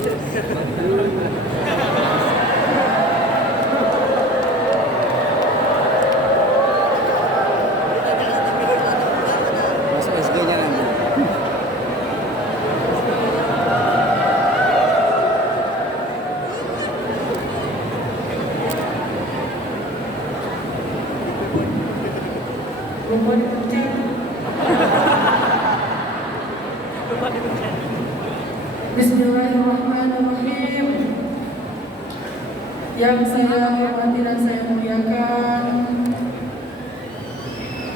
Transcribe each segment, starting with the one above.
Masuk SG-nya nanti. Lupa dipencet. Bismillahirrahmanirrahim. Yang saya hormati dan saya muliakan,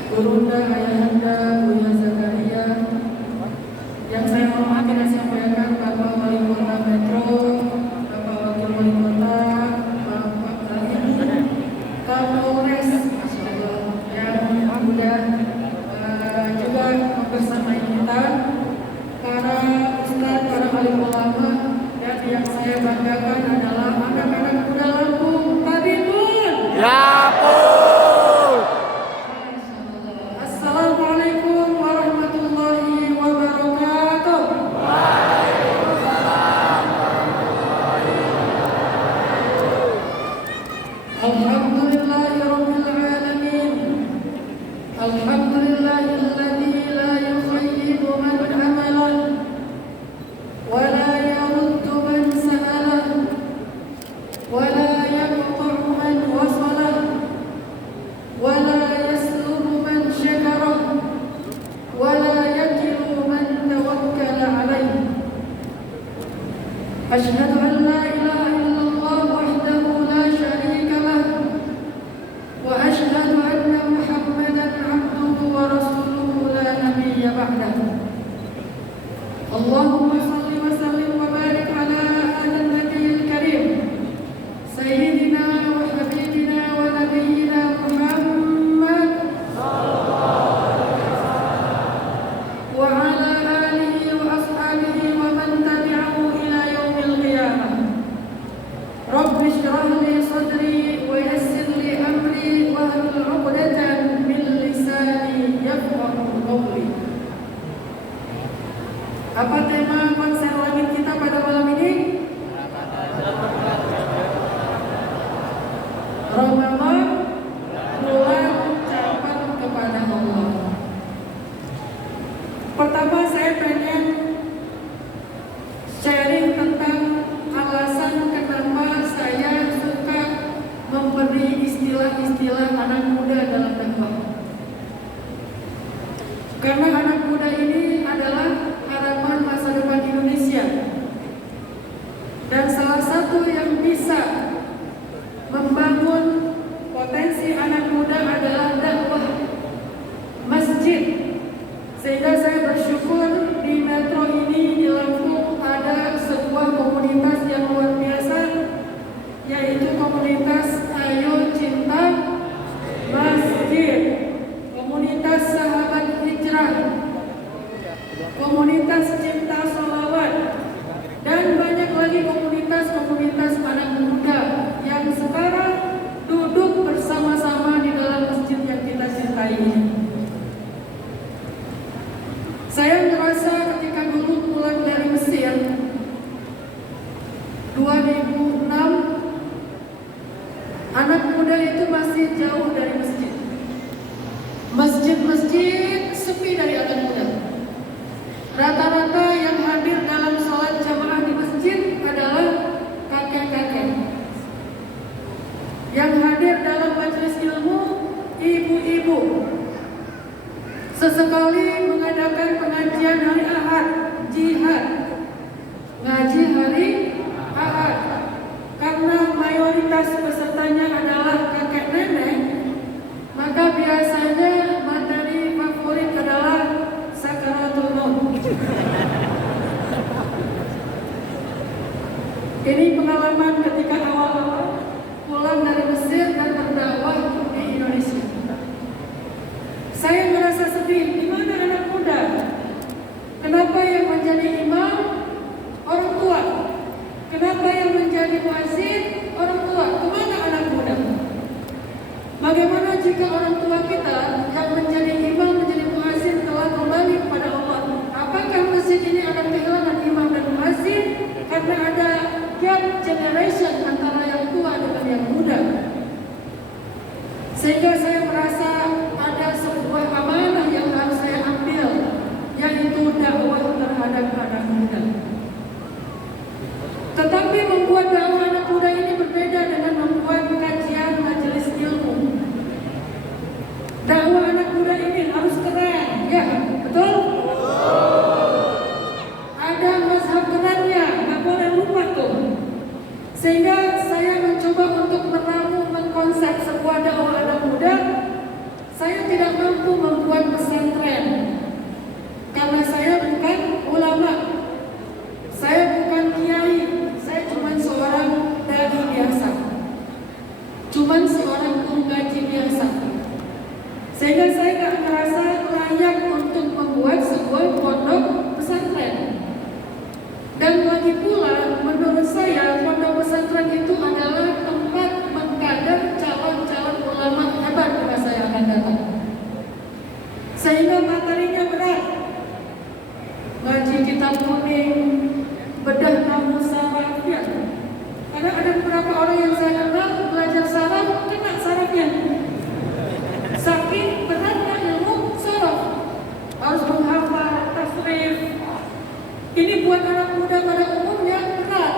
Gurunda Ayahanda Buya Zakaria. Yang saya hormati dan saya muliakan Bapak Wali Kota Metro, Bapak Wakil Wali Kota, Bapak Kapolres, Masya Allah, yang sudah juga membersamai kita, para ustadz, para alim ulama, dan yang saya banggakan adalah anak-anak muda Lampung. Tabibun. Ya pun. Assalamualaikum warahmatullahi wabarakatuh. Alhamdulillahirabbil alamin. Alhamdulillahilladzi la yukhayyibu man amalan wa la yaruddu man sa'alah wa la yaqta'u man wasalah wa la yaslubu man syakarah wa la yakilu man tawakkala alayhi. Asyhadu an la ilaha illallah wahdahu la syarika lah wa asyhadu anna Muhammadan abduhu wa rasuluhu la nabiyya ba'dahu. Allahumma salli wa sallim wa barik ala hadha an-nabiyil karim sayyidina wa habibina wa nabiyyina Muhammad wa ala alihi wa ashabihi wa man tabi'ahu ila yaumil qiyamah. Rabbi shrah li sadri wa yassir li amri wa hlul 'uqdatan min lisani yafqahu qawli. Apa tema konser langit kita pada malam ini? Ramadan, bulan ucapan kepada Allah. Pertama saya pengen sharing tentang alasan kenapa saya suka memberi istilah-istilah anak muda dalam dakwah. Karena anak muda ini adalah harapan masa depan Indonesia. Dan salah satu yang bisa membangun potensi anak muda adalah dakwah masjid. Sehingga saya bersyukur di Metro ini di Lampung ada sebuah komunitas yang luar biasa, yaitu komunitas Ayo Cinta Masjid, komunitas Sahabat Hijrah, komunitas Cinta Sholawat, dan banyak lagi komunitas-komunitas anak muda yang sekarang duduk bersama-sama di dalam masjid yang kita cintai ini. Saya merasa ketika dulu pulang dari Mesir 2006, anak muda itu masih jauh dari masjid. Masjid-masjid sepi dari anak muda. Rata-rata yang hadir dalam sholat jamaah di masjid adalah kakek-kakek. Yang hadir dalam majelis ilmu, ibu-ibu. Sesekali mengadakan pengajian hari Ahad, jihad, ngaji hari Ahad. Karena mayoritas pesertanya adalah kakek nenek, maka biasanya materi favorit adalah sakaratul maut. Ini pengalaman ketika awal-awal pulang dari Mesir dan berdakwah di Indonesia. Saya merasa sedih, di mana anak muda? Kenapa yang menjadi imam orang tua? Kenapa yang menjadi muazzin orang tua? Kemana anak muda? Bagaimana jika orang tua kita yang menjadi imam, menjadi muazzin telah kembali kepada Allah? Apakah masjid ini akan kehilangan imam dan muazzin karena ada pesantren itu adalah tempat mengkader calon-calon ulama hebat di masa yang akan datang. Sehingga materinya berat. Ngaji kitab kuning, bedah namu sarafnya. Karena ada beberapa orang yang saya kenal belajar saraf, kena sarafnya. Saking beratnya ilmu saraf. Harus menghafal, tasrif. Ini buat anak muda pada umumnya berat.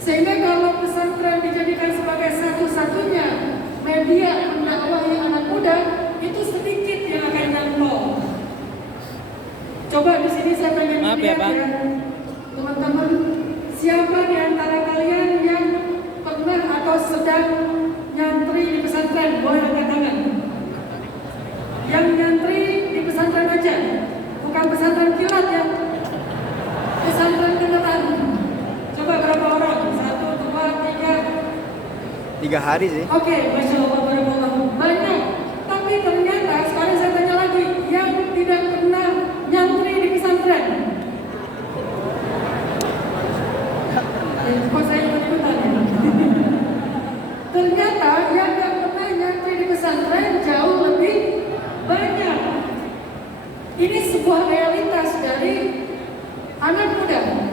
Sehingga kalau pesantren dijadikan sebagai satu-satunya media mendakwahi anak muda, itu sedikit yang akan nyantol. Coba di sini saya pengen lihat ya, teman-teman, siapa di antara kalian yang pernah atau sedang nyantri di pesantren? Boleh angkat tangan. Yang nyantri di pesantren aja, bukan pesantren kilat ya, pesantren beneran. Coba berapa orang? 1, 2, 3. 3 hari sih. Oke, Masya Allah, banyak. Tapi ternyata sekarang saya tanya lagi, yang tidak pernah nyantri di pesantren. Kok saya ikut-ikutan ya? Ternyata yang tidak pernah nyantri di pesantren jauh lebih banyak. Ini sebuah realitas dari anak muda.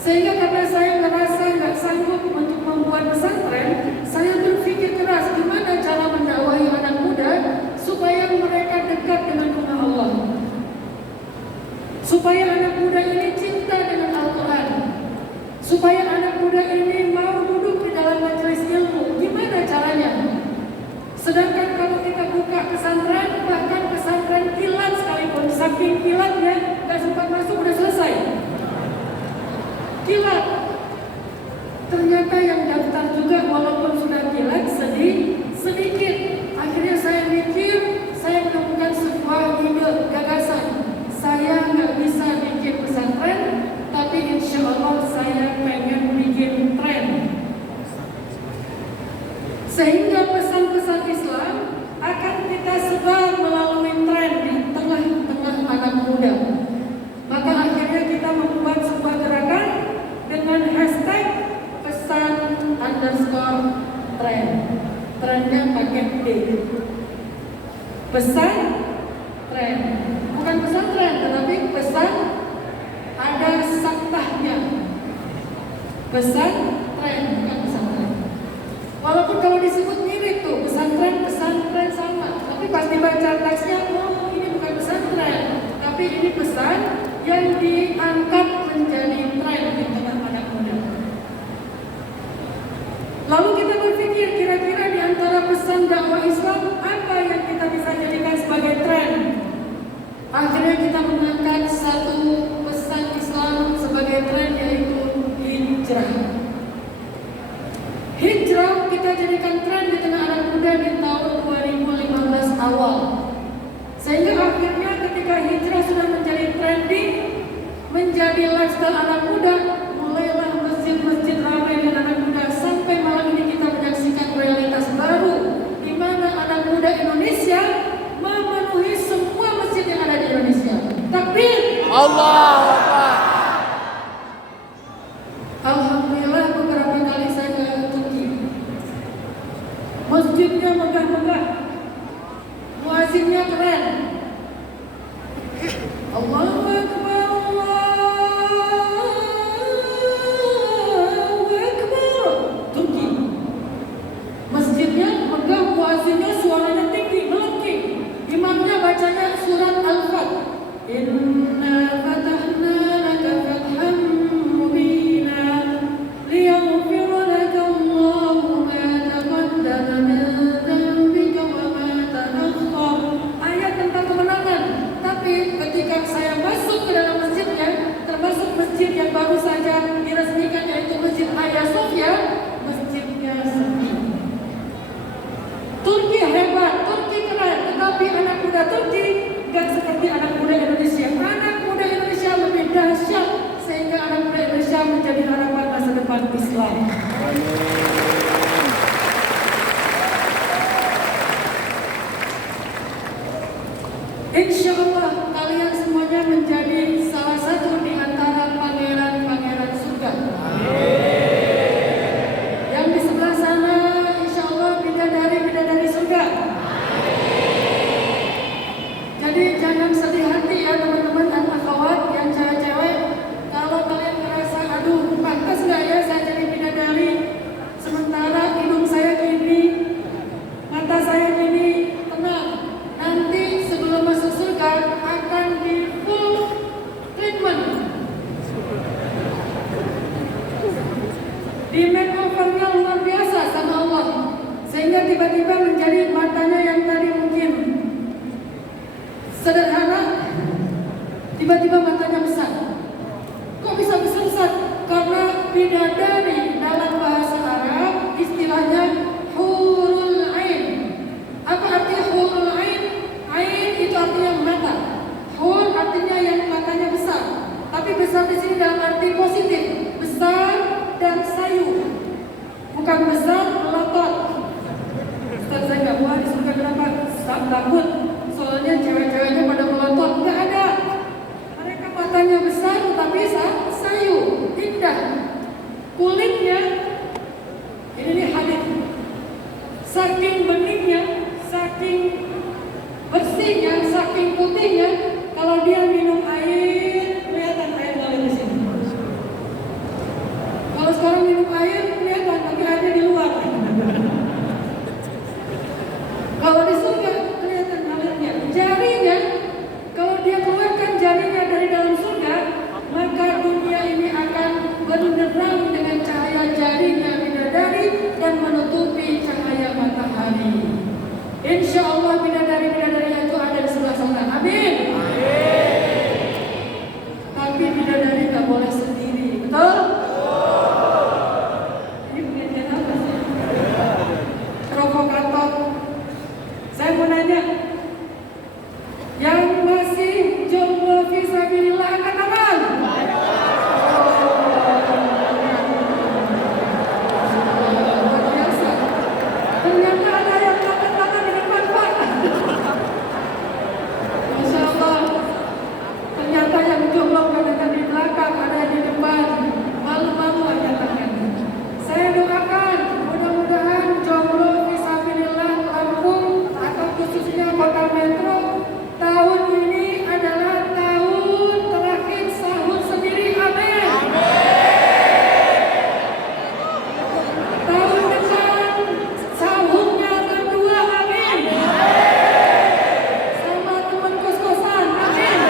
Sehingga karena saya merasa nggak sanggup untuk membuat pesantren, saya berpikir keras gimana cara mendakwahi anak muda supaya mereka dekat dengan rumah Allah, supaya anak muda ini cinta dengan Al-Quran, supaya anak muda ini mau duduk di dalam majelis ilmu. Gimana caranya? Sedangkan kalau kita buka pesantren, bahkan pesantren kilat sekalipun, saking kilatnya nggak sempat masuk udah selesai. Kilat. Ternyata yang daftar juga walaupun sudah kilat sedikit. Akhirnya saya mikir, saya menemukan sebuah ide gagasan. Saya nggak bisa bikin pesantren, tapi insya Allah saya pengen bikin tren. Sehingga pesan-pesan Islam akan kita sebar melalui tren di tengah-tengah anak muda. Maka akhirnya kita membuat sebuah gerakan dengan hashtag pesan_tren. Trennya pakai D. Pesan tren. Bukan pesan tren, tetapi pesan ada saktahnya. Pesan tren, bukan pesan tren. Walaupun kalau disebut mirip tuh, pesantren sama. Tapi pas dibaca teksnya, oh ini bukan pesantren, tapi ini pesan yang diangkat menjadi tren di tengah anak muda. Lalu kita berpikir kira-kira di antara pesan dakwah Islam apa yang kita bisa jadikan sebagai tren. Akhirnya kita mengangkat satu pesan Islam sebagai tren, yaitu hijrah. Hijrah kita jadikan tren di tengah anak muda di tahun 2015 awal. Sehingga akhirnya ketika hijrah sudah menjadi trending, menjadi lifestyle anak muda, mulailah masjid-masjid ramai dengan anak muda. Sampai malam ini kita menyaksikan realitas baru, di mana anak muda Indonesia memenuhi semua masjid yang ada di Indonesia. Takbir! Allahu Akbar. Alhamdulillah beberapa kali saya ke Turki. Masjidnya megah-megah, muazzinnya keren. Allahu Akbar, Allahu Akbar. Turki. Masjidnya megah, muazzinnya suaranya tinggi, melengking. Imamnya bacanya surat Al-Fatihah. Inna fatahna laka fathan mubina liyaghfir laka Allahu ma taqaddama min dhanbika wa ma ta'akhkhar. Ayat tentang kemenangan. Tapi ketika saya masuk ke dalam masjidnya, termasuk masjid yang baru saja diresmikan, yaitu Masjid Hagia Sophia, masjidnya sepi. Turki hebat, Turki keren, tetapi anak muda Turki gak seperti anak muda Indonesia. Anak muda Indonesia lebih dahsyat, sehingga anak muda Indonesia menjadi harapan masa depan Islam. Insya Allah kalian semuanya menjadi salah satu di antara pangeran-pangeran surga. di makeovernya luar biasa sama Allah, sehingga tiba-tiba menjadi matanya yang tadi mungkin sederhana, tiba-tiba matanya besar. Kok bisa besar? Karena bidadari dalam bahasa Arab istilahnya hurul ain. Apa arti hurul ain? Ain itu artinya mata. Hur artinya yang matanya besar. Tapi besar di sini dalam arti positif, besar dan sayu, bukan besar melotot. Ustaz, saya nggak mau disuruh kenapa? Takut. Soalnya cewek-ceweknya pada melotot. Nggak ada. Mereka matanya besar tetapi sayu, indah. Kulitnya, ini hadis. Saking beningnya, saking bersihnya, saking putihnya, kalau dia minum air, kelihatan air ngalir di sini. Kalau sekarang minum air, kelihatan tapi airnya di luar. Kalau di surga, kelihatan ngalirnya. Jarinya, kalau dia keluarkan jarinya dari dalam surga, maka dunia ini akan benderang dengan cahaya jarinya bidadari dan menutupi cahaya matahari. Insya Allah bidadari-bidadari itu ada di sebelah sana. Amin. Tapi bidadari nggak boleh sendiri, betul? Ini pengajian apa sih? Provokator. Saya mau nanya, yang masih jomblo fisabilillah angkat tangan. Luar biasa. Ternyata ada yang angkat tangan di depan, Pak. Masya Allah. Ternyata yang jomblo ada di belakang, ada di depan. Malu-malu angkat tangan. Saya doakan mudah-mudahan jomblo fisabilillah Lampung atau khususnya Kota Metro tahun ini adalah tahun terakhir sahur sendiri. Amin. Tahun depan sahurnya berdua. Amin. Sama teman kos-kosan. Amin.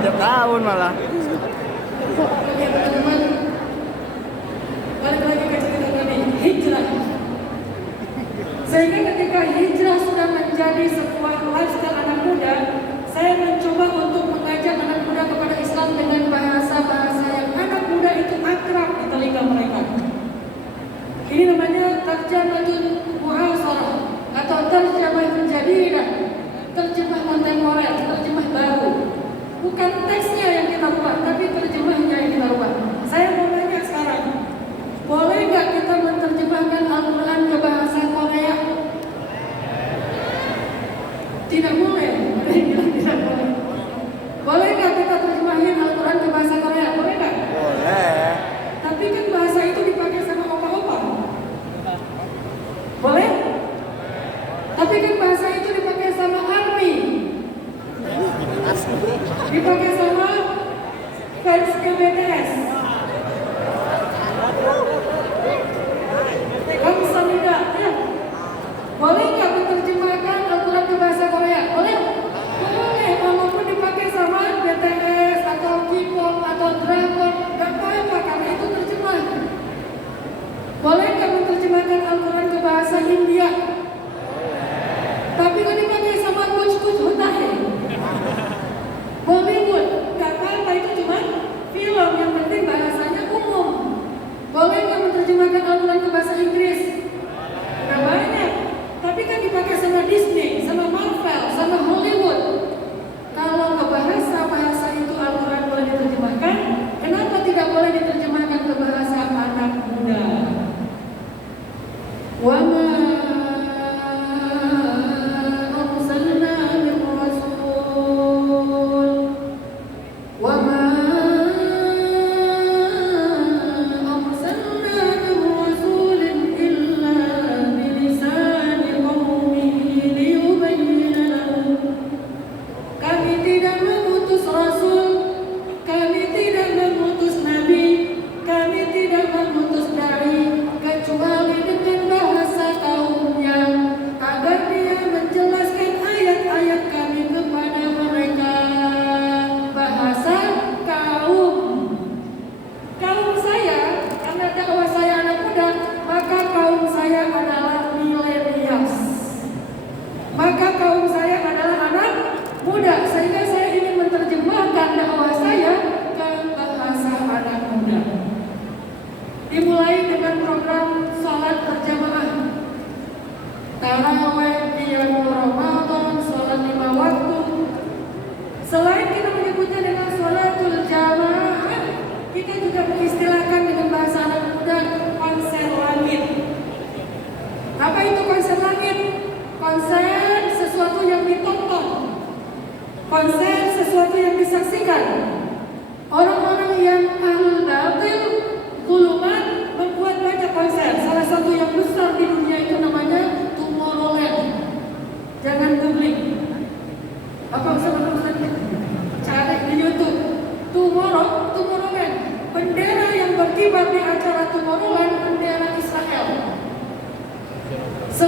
Tiap tahun malah. Oke teman-teman, balik lagi ke cerita tadi, hijrah. Sehingga ketika hijrah sudah menjadi sebuah lifestyle anak muda, saya mencoba untuk mengajak anak muda kepada Islam dengan bahasa-bahasa yang anak muda itu akrab di telinga mereka. Ini namanya tarjamatul mu'asarah atau terjemah jadidah, terjemah kontemporer, terjemah baru. Bukan teksnya yang kita ubah, tapi terjemahnya yang kita ubah. Saya mau nanya sekarang, boleh nggak kita menerjemahkan Al-Quran ke bahasa Korea? Tidak boleh. Ada yang bilang tidak boleh. Boleh nggak kita terjemahin Al-Quran ke bahasa Korea? Boleh nggak? Boleh. Tapi kan bahasa itu dipakai sama opa-opa. Boleh? Tapi kan bahasa itu dipakai sama army, dipakai sama fans BTS. Bangsa muda, ya. Boleh nggak menerjemahkan Al-Quran ke bahasa Korea? Boleh? Boleh, walaupun dipakai sama BTS atau K-pop atau Dragon, nggak apa-apa karena itu terjemah. Boleh nggak menerjemahkan Al-Quran ke bahasa India? Tapi kan dipakai sama kuch-kuch hutahe. Bollywood, nggak apa-apa itu cuma film, yang penting bahasanya umum. Boleh nggak menerjemahkan Al-Quran ke bahasa Inggris? Nggak banyak, tapi kan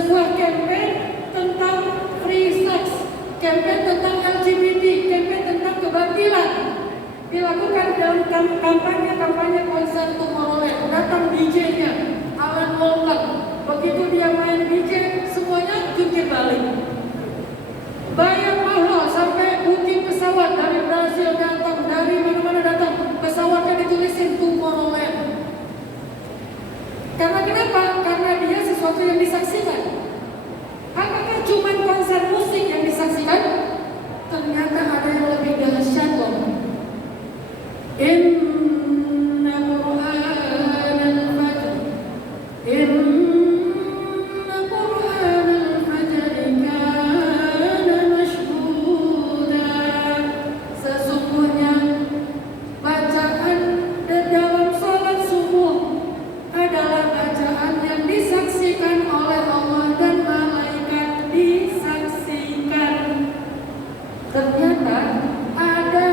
sebuah kampanye tentang free sex, kampanye tentang LGBT, kampanye tentang kebajikan dilakukan dalam kampanye konser Tomorrowland. Datang DJ-nya Alan Walker, begitu dia main DJ semuanya jungkir balik. Bayar mahal sampai booking pesawat dari Brasil datang, dari mana-mana datang, pesawatnya ditulisin Tomorrowland. Karena kenapa? Karena dia sesuatu yang disaksikan. Apakah cuma konser musik yang disaksikan? Ternyata ada yang lebih dahsyat loh. Inna Qur'anal Fajr, Inna Qur'anal Fajr kana mashhuda. Sesungguhnya bacaan dalam salat subuh adalah bacaan yang disaksikan oleh Allah dan malaikat disaksikan. Ternyata ada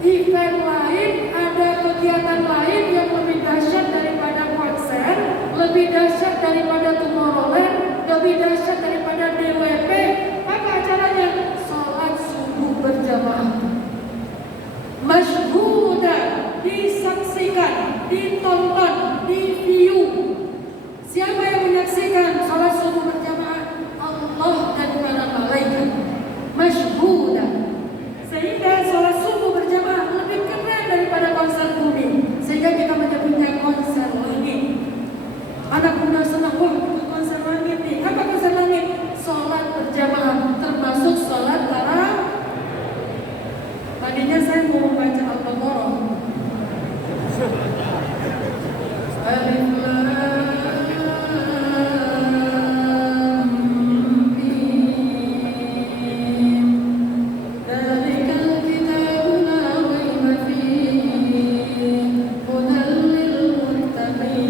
event lain, ada kegiatan lain yang lebih dahsyat daripada konser, lebih dahsyat daripada Tomorrowland, lebih dahsyat daripada DWP. Apa acaranya? Salat subuh berjamaah. Masyhuda, disaksikan, ditonton, di-view. Siapa yang menyaksikan salat subuh berjamaah? Allah dan para malaikat. Masyhuda. Sehingga salat subuh berjamaah lebih keren daripada konser bumi. Sehingga kita menyebutnya konser langit. Anak muda senang, wah itu konser langit nih. Apa konser langit? Salat berjamaah, termasuk salat tarawih. Tadinya saya mau membaca Al-Baqarah. Alif Lam Mim. Dzalikal kitabu la raiba fihi, hudan lil muttaqin.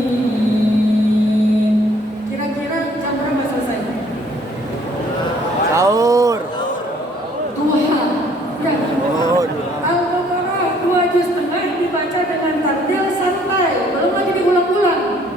Kira-kira jam berapa selesai? Sahur. Duha. Ya. Oh, Al-Baqarah 2 juz setengah dibaca dengan tartil santai, belum lagi diulang-ulang.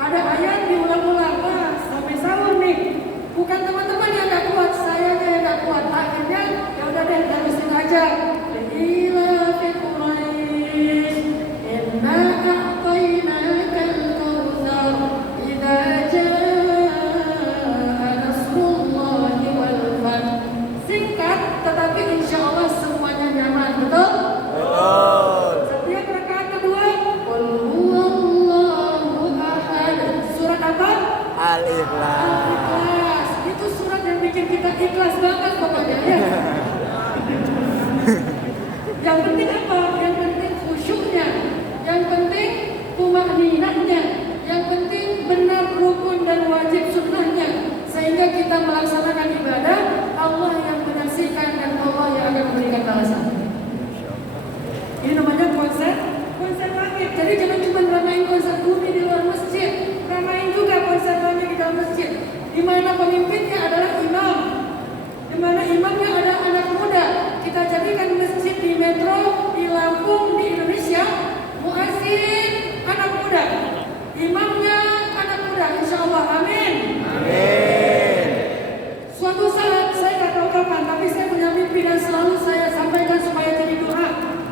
Ada ayat diulang-ulang, wah sampai sahur nih. Bukan teman-teman yang gak kuat, sayanya yang gak kuat. Akhirnya ya udah deh, terusin aja. Ila fi Quraisy, inna a'tainakal kautsar, idza jaa nasrullahi wal fath. Singkat, tetapi insya Allah semuanya nyaman, betul? betul. Setiap rakaat kedua, Qul huwallahu ahad. Surat apa? Alif Lam. Ikhlas. Itu surat yang bikin kita ikhlas banget pokoknya ya. Yang penting apa? Yang penting khusyuknya. Yang penting tumakninahnya. Yang penting benar rukun dan wajib sunnahnya. Sehingga kita melaksanakan ibadah, Allah yang menyaksikan dan Allah yang akan memberikan balasan. Ini namanya konser langit. Jadi jangan cuma ramain konser bumi di luar masjid, ramain juga konser langit di dalam masjid. Di mana pemimpinnya adalah imam, di mana imamnya ada anak muda. Kita jadikan masjid di Metro, di Lampung, di Indonesia, muazzin anak muda, imamnya anak muda. Insya Allah, amin. Amin. Suatu saat saya nggak tahu kapan, tapi saya punya mimpi dan selalu saya sampaikan supaya jadi doa.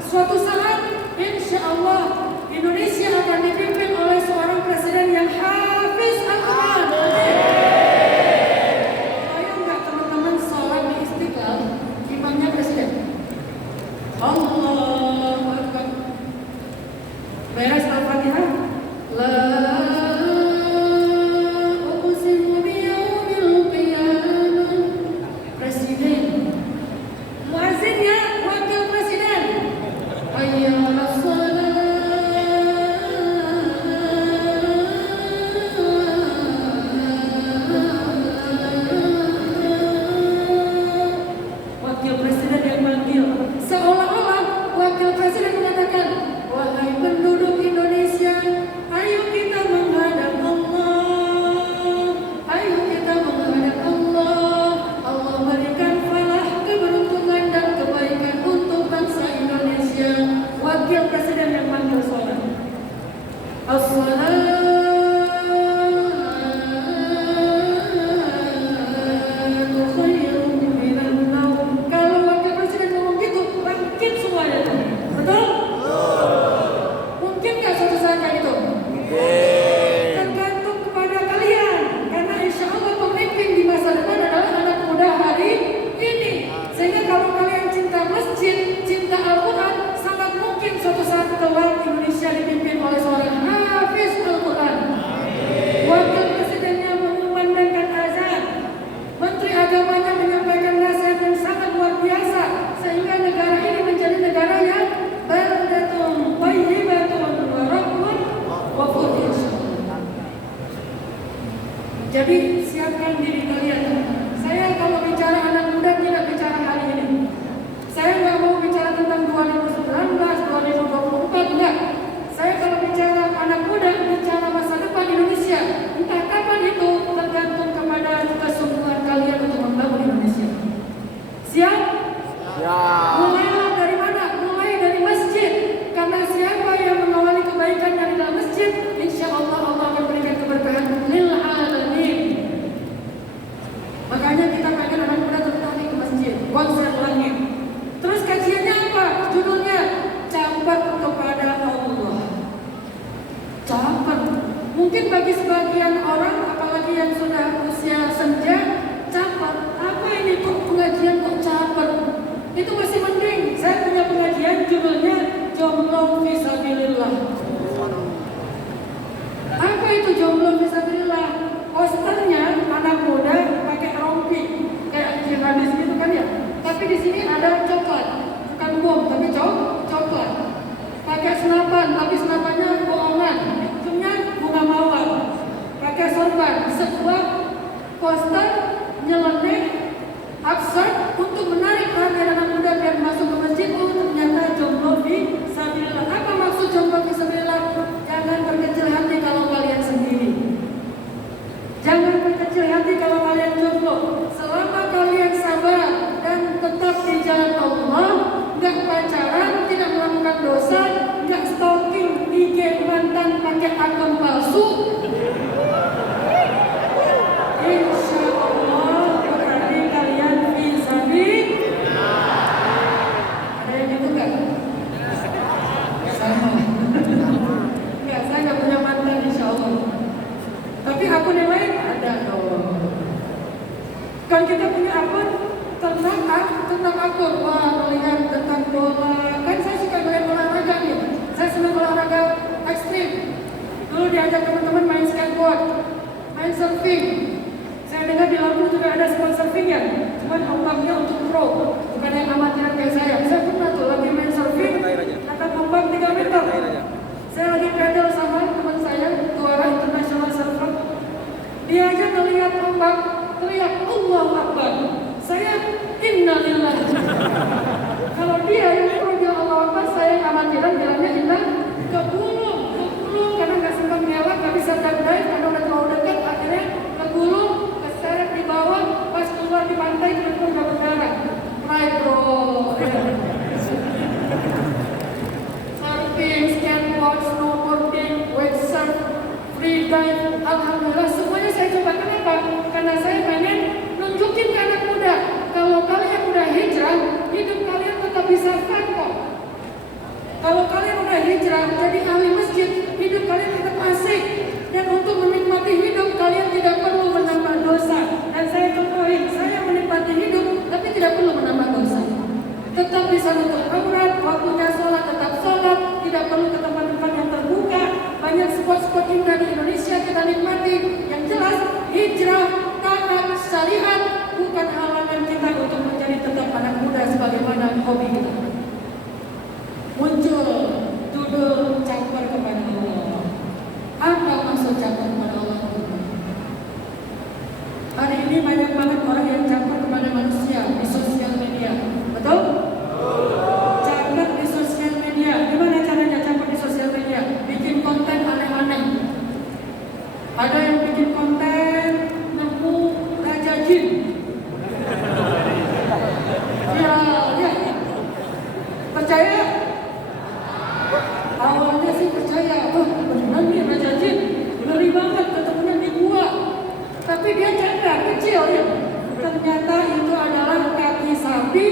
Suatu saat, insya Allah Indonesia akan dipimpin oleh seorang presiden yang hafiz Al-Quran. Bayang nggak teman-teman sholat di Istiqlal, imamnya presiden. Allahu Akbar. Beres Al-Fatihah. La uqsimu biyaumil qiyamah. Presiden. Muazzinnya wakil presiden. Hayya 'alas shalah. Wakil presiden yang manggil. Seolah-olah wakil presiden mengatakan, wahai penduduk Indonesia, ayo kita menghadap Allah. Ayo kita menghadap Allah. Allah berikan falah, keberuntungan dan kebaikan untuk bangsa Indonesia. Wakil presiden yang manggil sholat. As-salatu orang, apalagi yang sudah usia senja, caper. Apa ini kok pengajian kok caper? Itu masih mending. Saya punya pengajian judulnya Jomblo Fisabilillah. Apa itu jomblo fisabilillah? Posternya anak muda pakai rompi kayak jihadis gitu kan ya. Tapi di sini ada coklat, bukan bom tapi coklat. Pakai senapan, tapi senapannya bohongan. Ujungnya bunga mawar. Pakai sorban, sebuah poster nyeleneh absurd untuk menarik perhatian anak muda biar masuk ke masjid. Oh, ternyata jomblo fisabilillah. Apa maksud jomblo fisabilillah? Jangan berkecil hati kalau kalian sendiri. Jangan berkecil hati kalau kalian jomblo. Selama kalian sabar dan tetap di jalan Allah, nggak pacaran, tidak melakukan dosa, nggak stalking IG mantan pakai akun palsu, insya Allah berarti kalian fisabilillah. Ada yang gitu nggak? Sama. Nggak, saya nggak punya mantan insya Allah. Tapi akun yang lain ada dong. Kalau kita punya akun tentang akun, wah melihat tentang bola. Kan saya suka melihat olahraga nih. Saya senang olahraga ekstrim. Dulu diajak teman-teman main skateboard, main surfing. Saya dengar di Lampung juga ada sport surfing ya. Cuman ombaknya untuk pro, bukan yang amatiran kayak saya. Saya pernah tuh lagi main surfing, akan ombak 3 meter. Saya lagi pedal sama teman saya, juara internasional surfer. Dia aja melihat ombak, teriak Allahu Akbar. Saya innalillah. Kalau dia yang pro dia Allahu Akbar, saya amatiran bilangnya inna ke gulung karena nggak sempat ngelak, nggak bisa dive karena udah terlalu dekat. Akhirnya ke gulung, keseret di bawah, pas keluar di pantai tiba-tiba nggak berdarah. Right bro. Surfing, skateboard, snowboarding, wake surf, free dive, alhamdulillah semuanya saya coba. Kenapa? Karena saya pengen nunjukin ke anak muda, kalau kalian udah hijrah, hidup kalian tetap bisa fun kok. Kalau kalian udah hijrah jadi ahli masjid, hidup kalian tetap asik. Dan untuk menikmati hidup, kalian tidak perlu menambah dosa. Dan saya contohin, saya menikmati hidup, tapi tidak perlu menambah dosa. Tetap bisa nutup aurat, waktunya sholat tetap sholat, tidak perlu ke tempat-tempat yang terbuka. Banyak spot-spot indah di Indonesia kita nikmati. Yang jelas, hijrah, taat, syariat bukan halangan kita untuk menjadi tetap anak muda sebagaimana hobi kita. Muncul judul caper kepada Allah. Apa maksud caper kepada Allah? Hari ini banyak banget orang yang caper kepada manusia di sosial media. Betul? Caper di sosial media. Gimana caranya caper di sosial media? Bikin konten aneh-aneh. Ada yang bikin konten nemu raja jin. Ya. Percaya? Awalnya sih percaya. Oh, beneran nih raja jin. Ngeri banget ketemunya di gua. Tapi dia cendera kecil ya. Ternyata itu adalah kaki sapi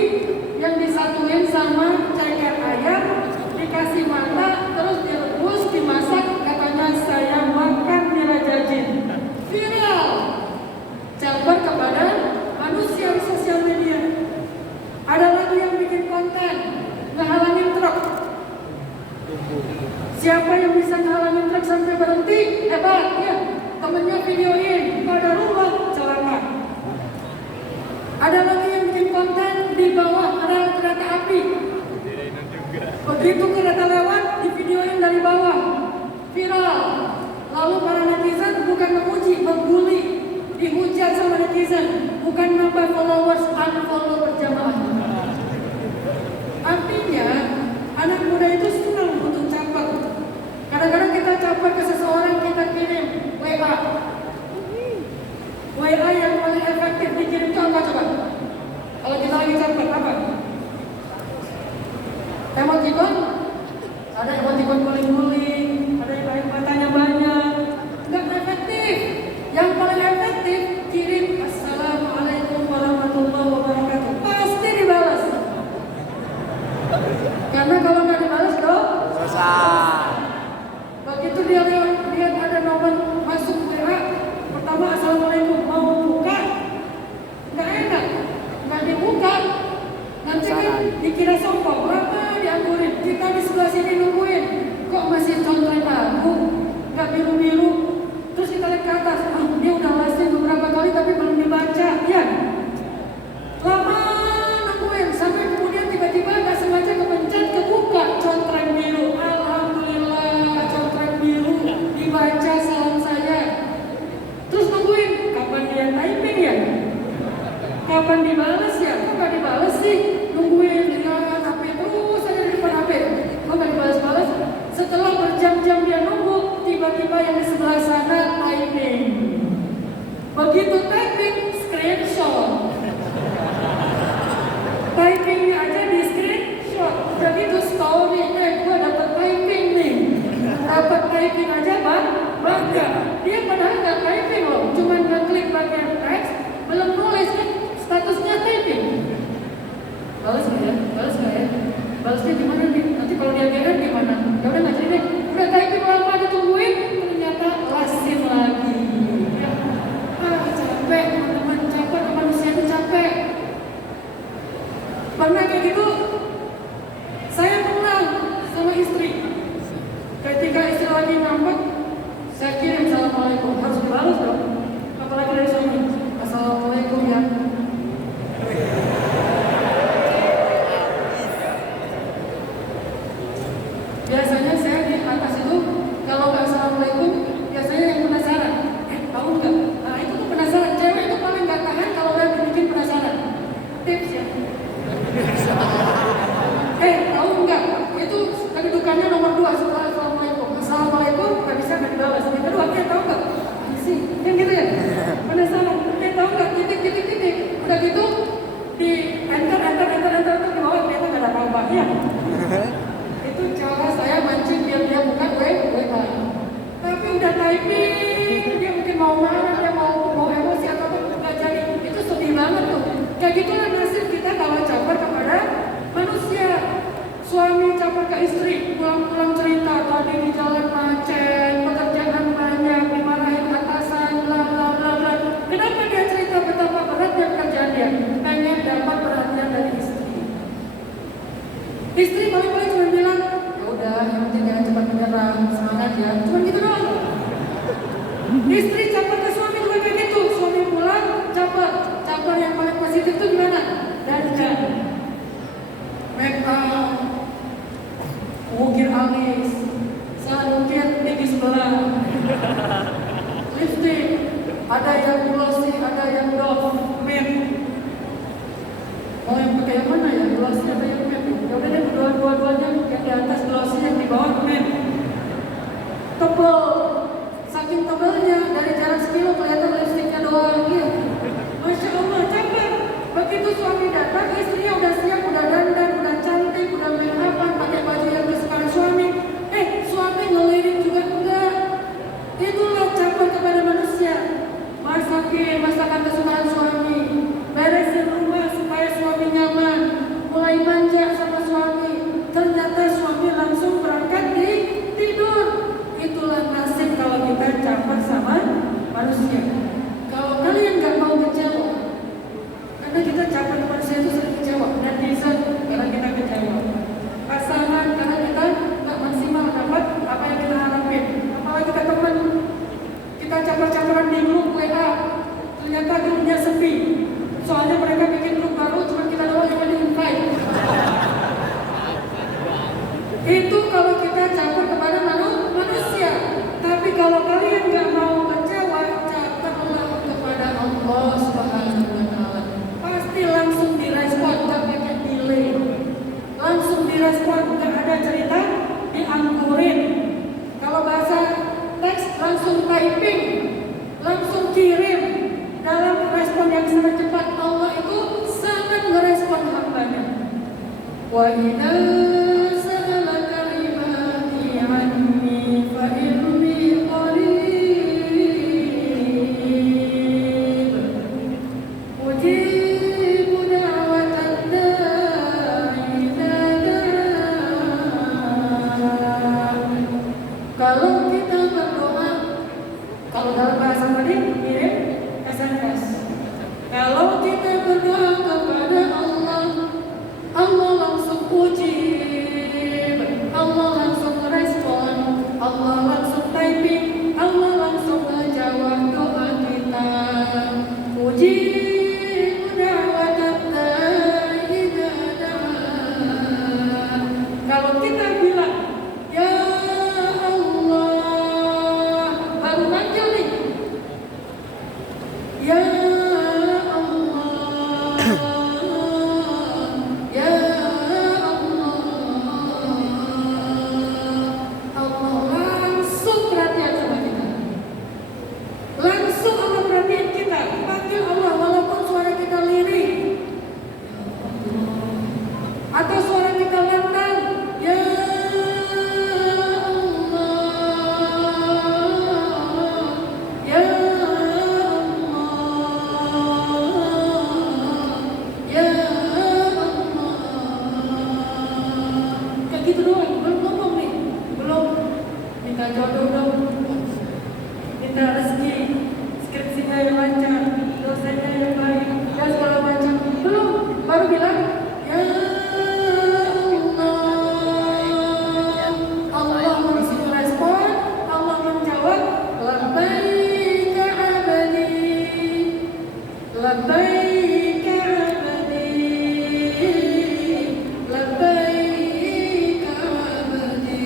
yang disatuin sama ceker ayam, dikasih mata, terus direbus, dimasak. Katanya saya makan di raja jin. Viral. Caper kepada manusia di sosial media. Ada lagi yang bikin konten ngehalangin truk. Siapa yang bisa ngehalangin truk sampai berhenti? Hebat ya. Temennya videoin, pada rumah celaka. Ada lagi yang bikin konten di bawah rel kereta api. Begitu kereta lewat, di videoin dari bawah. Viral. Lalu para netizen bukan memuji, membuli. Dihujat sama netizen. Bukan nambah followers, unfollow berjamaah. Artinya, anak muda itu senang untuk caper. Kadang-kadang kita caper ke seseorang, kita kirim WA. WA yang paling efektif dikirim ke apa coba? Kalau kita lagi caper, apa? Emoticon? Ada emoticon guling-guling, ada yang air matanya banyak. Nggak efektif. Yang paling efektif, kirim Assalamualaikum warahmatullahi wabarakatuh. Pasti dibalas. Karena kalau nggak dibalas, dosa. Begitu dia lihat ada nomor masuk WA, biru-biru. Terus kita lihat ke atas, dia udah lasin beberapa kali tapi belum dibaca, ya. Lama nungguin, sampai kemudian tiba-tiba nggak sengaja kepencet, kebuka contrak biru. Alhamdulillah, contrak biru dibaca salam saya. Terus nungguin, kapan dia typing ya? Kapan dibalas ya? Kok nggak dibalas sih? Nungguin, lihat HP terus ada di depan HP. Kok nggak dibalas-balas? Setelah berjam-jam dia nunggu, tiba-tiba yang di sebelah sana typing. Begitu typing, screenshot. Typingnya aja di screenshot. Udah gitu story, gue dapet typing nih. Dapet typing aja bangga. Dia padahal nggak typing loh, cuman ngeklik bagian teks, belum nulis kan statusnya typing. Balas nggak ya? Balas nggak ya? Balasnya gimana nih? Nanti kalau dia GR gimana? Ya udah nggak jadi deh. Udah typing lama ditungguin, ternyata lasin lagi. Ya. Capek, teman-teman capek, manusia itu capek. Pernah kayak gitu, saya pulang sama istri. Ketika istri lagi ngambek, saya kirim assalamualaikum. Harus dibalas dong. Apalagi dari suami. Assalamualaikum ya. Biasanya saya di atas itu kalau nggak assalamualaikum, biasanya yang penasaran. Tahu nggak? Nah itu tuh penasaran. Cewek itu paling nggak tahan kalau udah dibikin penasaran. Tips ya. Tahu nggak? Itu kedudukannya nomor 2 setelah assalamualaikum. Assalamualaikum nggak bisa nggak dibalas. Yang kedua, tahu nggak? Sih, yang gitu ya. Penasaran. Tahu nggak? Titik. Udah gitu di enter di bawah ternyata nggak ada tambahnya. Itu cara saya mancing biar dia bukan WA. Tapi udah typing, dia mungkin mau marah, dia mau emosi atau nggak jadi. Itu sedih banget tuh. Kayak gitulah nasib kita kalau caper kepada manusia. Suami caper ke istri, pulang cerita tadi di jalan macet, pekerjaan banyak, dimarahin atasan, bla bla bla bla. Kenapa dia cerita betapa beratnya pekerjaan dia? Pengen dapat perhatian dari istri. Istri paling-paling cuma bilang, ya udah, yang penting jangan cepat menyerah, semangat ya. Cuma gitu doang. Istri caper ke suami juga kayak gitu. Suami pulang, caper yang paling positif tuh gimana? Dandan, make up, ukir alis, saya ukir gigi sebelah, lipstick, ada yang glossy, ada yang doff, matte. Mau yang pakai yang mana ya? Glossy atau yang matte? Ya udah deh, dua-duanya yang di atas glossy, yang di bawah matte. Tebel, saking tebelnya dari jarak sekilo kelihatan lipsticknya doang ya. Masya Allah, capek. Begitu suami datang, istrinya udah siap, udah dandan, udah cantik, udah make up-an, pakai baju yang kesukaan suami. Suami ngelirik juga enggak. Itulah caper kepada manusia. Masakin masakan kesukaan suami, beresin rumah supaya suami nyaman, mulai manja sama suami. Ternyata suami langsung berangkat di tidur. Itulah nasib kalau kita caper sama manusia. Kalau kalian nggak mau kecewa, karena kita caper manusia itu sering kecewa. Netizen karena kita kecewa, pasangan karena kita nggak maksimal dapat apa yang kita harapin. Apalagi kita teman, kita caper-caperan di grup WA, ternyata grupnya sepi. Soalnya mereka bikin grup baru, cuma kita doang yang di-invite. Itu kalau kita caper kepada manusia. Tapi kalau kalian nggak mau kecewa, caperlah kepada Allah Subhanahu wa Ta'ala. Pasti langsung direspon, nggak pakai delay. Langsung direspon, nggak ada cerita dianggurin. Kalau bahasa teks langsung typing, langsung kirim. Dalam respon yang sangat cepat, Allah itu sangat merespon hambanya. Wa idza sa'alaka ibadi anni fa inni qarib ujibu da'watad da'i idza da'an. Kalau kita berdoa, kalau dalam bahasa tadi kirim SMS. Kalau kita berdoa kepada Allah, Allah langsung puji minta jodoh dong, minta rezeki, skripsinya yang lancar, dosennya yang baik, dan segala macam. Belum, baru bilang, ya Allah langsung respon, Allah menjawab, labbaika abadi, labbaika abadi, labbaika abadi.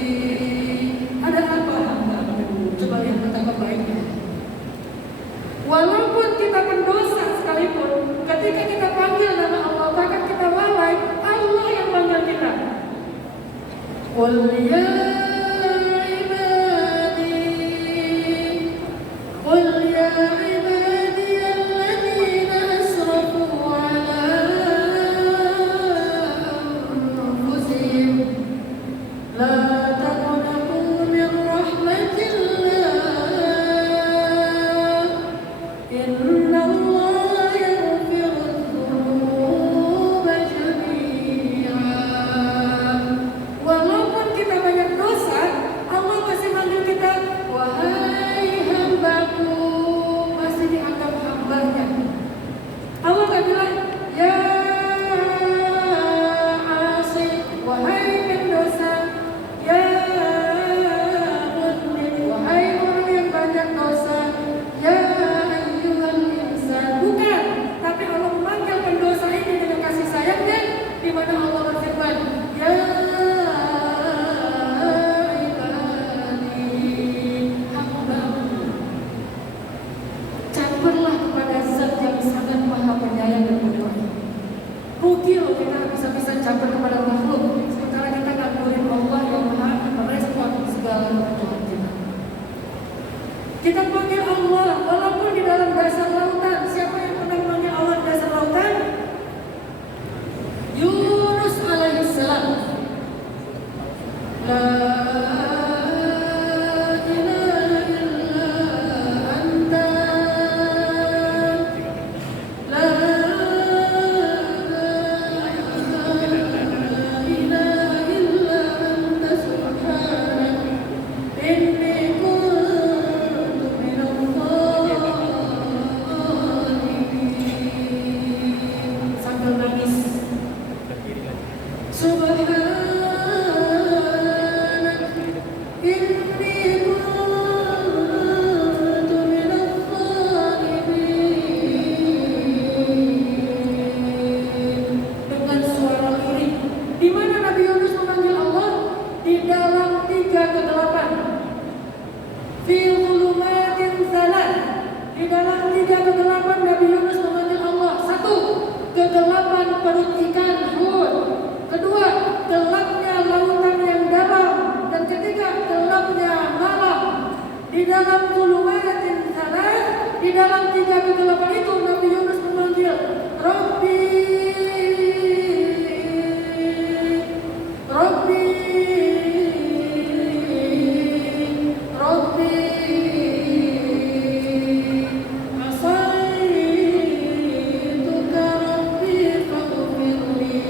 Ada apa hambaku? Coba lihat betapa baiknya. Walaupun kita pendosa sekalipun, ketika kita panggil nama Allah, bahkan kita lalai, Allah yang panggil kita. Qul ya ibadi, qul ya ibadi alladzina asrafu ala anfusihim, la taqnatu min rahmatillah, inna Allah yaghfiru dzunuba jami'a. Walaupun kita banyak dosa, Allah masih manggil kita, wahai hambaku, masih dianggap hambanya. Allah gak bilang, ya asik, wahai pendosa, ya mudmin, wahai orang yang banyak dosa, ya ayyuhal insan. Bukan, tapi Allah memanggil pendosa ini dengan kasih sayangnya, di mana Allah berfirman, ya ibadi, hambaku. Campurlah kepada zat yang sangat maha penyayang dan penyayang. Rugi loh kita bisa-bisa campur kepada makhluk, sementara kita ngakuin Allah yang maha merespon segala kebutuhan kita. Kita panggil Allah walaupun di dalam dasar lautan. Siapa yang pernah panggil Allah di dasar lautan? Yunus alaihissalam. La ilaha illa anta, la ilaha illa anta subhanak inni kuntu minadh dhalimin. Sambil nangis, subhanak inni kuntu minadh dhalimin. Dengan suara lirih, di mana Nabi Yunus memanggil Allah? Di dalam 3 kegelapan. Fi dhulumatin thalat. Di dalam 3 kegelapan Nabi Yunus memanggil Allah. 1, kegelapan perut ikan Hud. 2, gelapnya lautan yang dalam. Dan 3, gelapnya malam. Di dalam dhulumatin thalat, di dalam 3 kegelapan itu Nabi Yunus memanggil Rabbi, Rabbi, Rabbi, asaituka Rabbi faghfirli.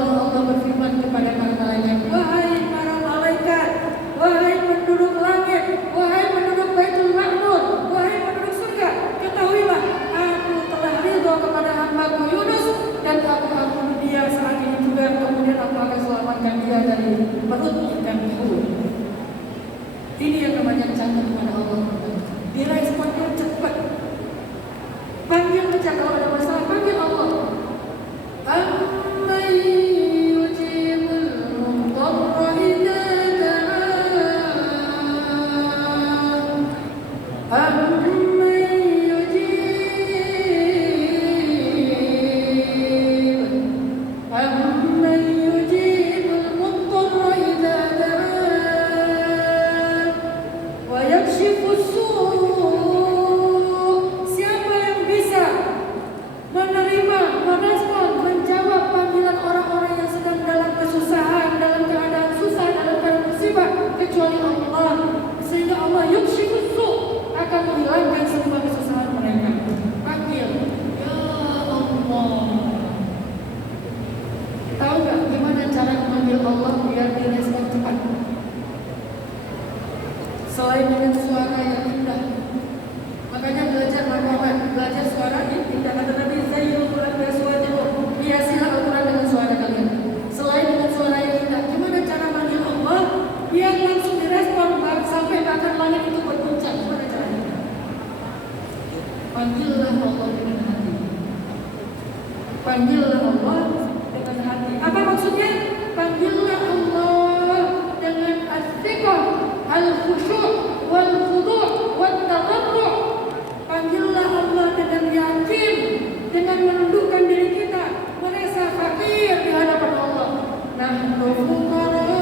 Lalu Allah berfirman kepada para malaikat, wahai para malaikat, wahai penduduk langit, wahai penduduk Baitul Ma'mur, wahai penduduk surga, ketahuilah aku telah ridho kepada hamba-Ku Yunus dan aku ampuni dia saat ini juga, kemudian aku akan selamatkan dia dari perut ikan hiu. Ini yang namanya cinta kepada Allah. Diresponnya cepat. Panggil saja kalau ada masalah, panggil Allah. Amman yujibul mudtarra idza da'an. Amman yujibul mudtarra idza da'an wa yakshifus su'. Siapa yang bisa menerima, merespon, menjawab panggilan orang-orang yang sedang dalam kesusahan, dalam keadaan susah, dalam keadaan musibah, kecuali Allah. Sehingga Allah yukshifus su' akan menghilangkan semua kesusahan mereka. Panggil, ya Allah. Tahu nggak gimana cara memanggil Allah biar direspon cepat? Selain dengan suara yang indah, makanya belajar Muhammad, belajar suara indah. Kata Nabi, Zainul Quran bersuara, hiasilah Al-Quran dengan suara kalian. Selain dengan suara yang indah, gimana cara manggil Allah biar langsung direspon sampai bahkan langit itu berguncang? Gimana caranya? Panggillah Allah dengan hati. Panggillah Allah dengan hati. Apa maksudnya? Panggillah Allah dengan as-siqah, al-khusyu' wal-khudu' wat-tadarru'. Panggillah Allah dengan yakin, dengan menundukkan diri kita, merasa fakir di hadapan Allah. Nahnu fuqara'u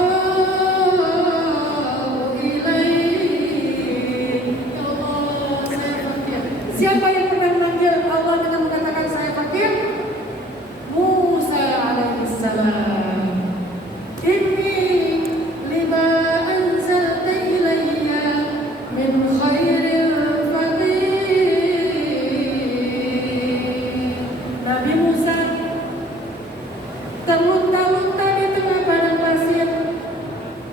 ilaih. Ya Allah, saya fakir. Siapa yang pernah manggil Allah dengan mengatakan saya fakir? Musa alaihissalam. Inni lima anzalta ilayya min khairin faqir. Nabi Musa terlunta-lunta di tengah padang pasir,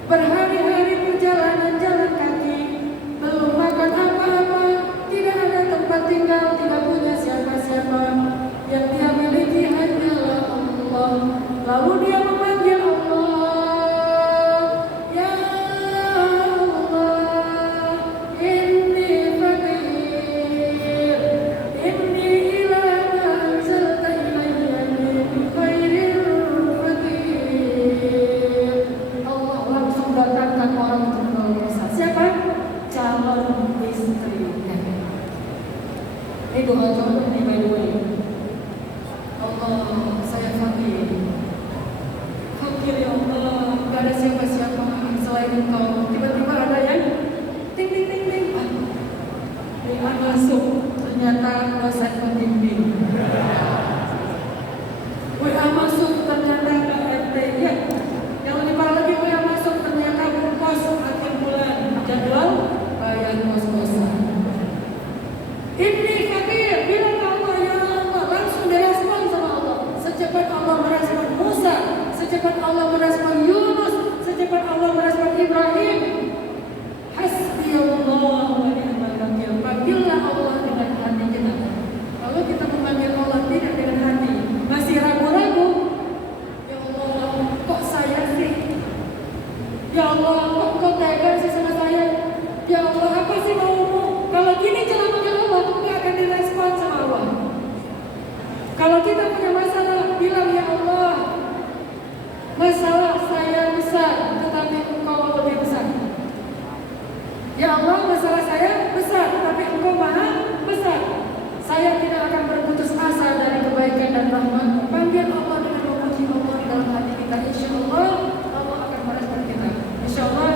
berhari-hari perjalanan jalan kaki, belum makan apa-apa, tidak ada tempat tinggal, tidak punya siapa-siapa. Yang dia miliki hanyalah Allah. Lalu dia memanggil Allah, ya Allah, inni fakir, inni ila ma anzalta ilayya min khairin fakir. Allah langsung datangkan orang untuk Musa. Siapa? Calon istrinya. Ini doa calon ini by the way. Allah, saya fakir. Fakir ya Allah, gak ada siapa-siapa selain Engkau. Tiba-tiba ada yang ting ting ting ting. WA masuk, ternyata dosen pembimbing. WA masuk, ternyata KRT. Ya, yang lebih parah lagi WA masuk, ternyata pos akhir bulan. Jadwal bayar kos-kosan. Ini fakir, bilang Allah, ya Allah, langsung direspon sama Allah. Secepat Allah merespon Musa, secepat Allah merespon Yunus, secepat Allah merespon Ibrahim. Hasbi Allah wa ni'mal wakil. Panggillah Allah dengan hati kita. Kalau kita memanggil Allah tidak dengan hati, masih ragu-ragu, ya Allah, kok saya sih? Ya Allah, kok Engkau tega sih sama saya? Ya Allah, apa sih maumu? Kalau gini cara panggil Allah, nggak akan direspon sama Allah. Kalau kita punya masalah, bilang ya Allah, masalah saya besar, tetapi Engkau lebih besar. Ya Allah, masalah saya besar, tapi Engkau maha besar. Saya tidak akan berputus asa dari kebaikan dan rahmat. Panggil Allah dengan memuji Allah dalam hati kita. Insya Allah, Allah akan merespon kita. Insya Allah.